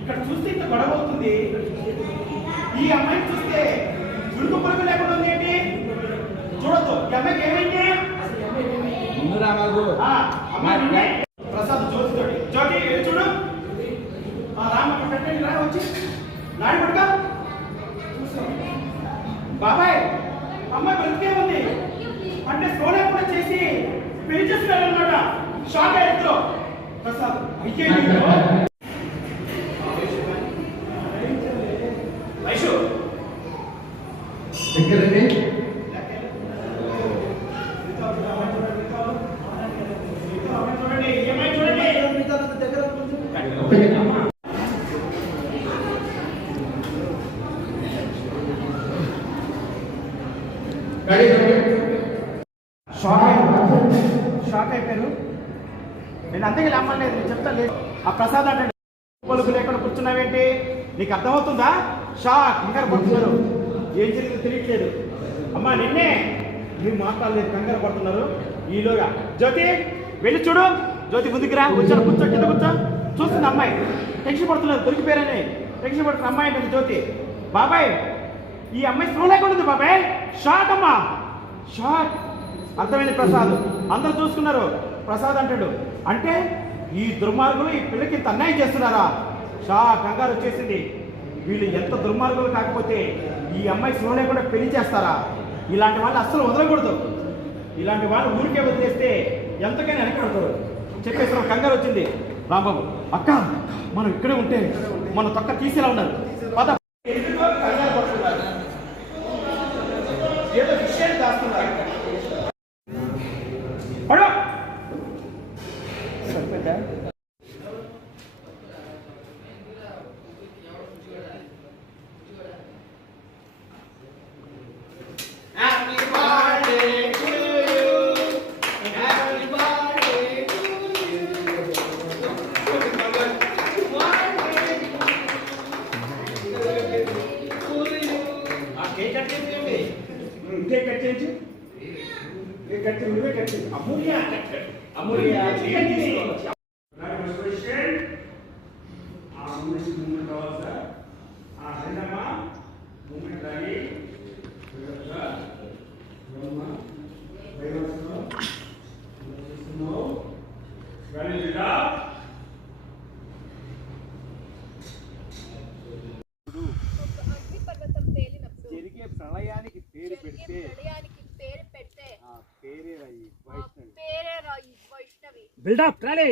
ఇక్కడ చూస్తే ఇంత గొడవ అవుతుంది. ఈ అమ్మాయిని చూస్తే ఉడుకు పొడుగు లేకుండా ఉంది ఏంటి? చూడొద్దు. ఈ అమ్మాయికి ఏమైంది? ప్రసాద్ జ్యోతితోటి జ్యోతి వెళ్ళి చూడు. రామ పెట్టండి, రా వచ్చి నాడి పడుక. బాబాయ్ అమ్మాయి బ్రతికే ఉంది అంటే స్లో లేకుండా చేసి పెళ్లి చేస్తున్నారనమాట. షాక్ అయ్యారు ప్రసాద్. షాక్ అయిపోయారు. నేను అంతగా నమ్మలేదు, నేను చెప్తా లేదు. ఆ ప్రసాద్ అంటే పలుకు లేకుండా కూర్చున్నావేంటి? నీకు అర్థమవుతుందా? షాక్ కంగారు పడుతున్నారు. ఏం జరిగిందో తెలియట్లేదు. అమ్మా నిన్నే మీరు మాట్లాడలేదు, కంగారు పడుతున్నారు. ఈలోగా జ్యోతి వెళ్ళి చూడు. జ్యోతి ముందుకు రా. కూర్చోడు, కూర్చో, కింద కూర్చో. చూస్తుంది అమ్మాయి. టెన్షన్ పడుతున్నారు, దొరికిపోయారని టెన్షన్ పడుతున్న అమ్మాయి అంటే జ్యోతి. బాబాయ్ ఈ అమ్మాయి స్లో లేకుండా ఉంది బాబాయ్. షాక్ అమ్మా, షాక్. అర్థమైంది ప్రసాద్. అందరూ చూసుకున్నారు. ప్రసాద్ అంటాడు అంటే ఈ దుర్మార్గులు ఈ పిల్లకి ఇంత అన్యాయం చేస్తున్నారా? షాక్, కంగారు వచ్చేసింది. వీళ్ళు ఎంత దుర్మార్గులు కాకపోతే ఈ అమ్మాయి స్లో లేకుండా పెళ్లి చేస్తారా? ఇలాంటి వాళ్ళు అస్సలు వదలకూడదు. ఇలాంటి వాళ్ళు ఊరికే వదిలేస్తే ఎంతకైనా వెనకడతారు. చెప్పేసిన కంగారు వచ్చింది. రాంబాబు అక్క మనం ఇక్కడే ఉంటే మన తొక్క తీసేలా ఉన్నారు. కంగారు పడుతున్నారు, ఏదో విషయాన్ని దాస్తున్నారు. సరిపోయిందా? ప్రళయానికి పేరు పెడితే పేరే వైష్ణవి. Buildup ready.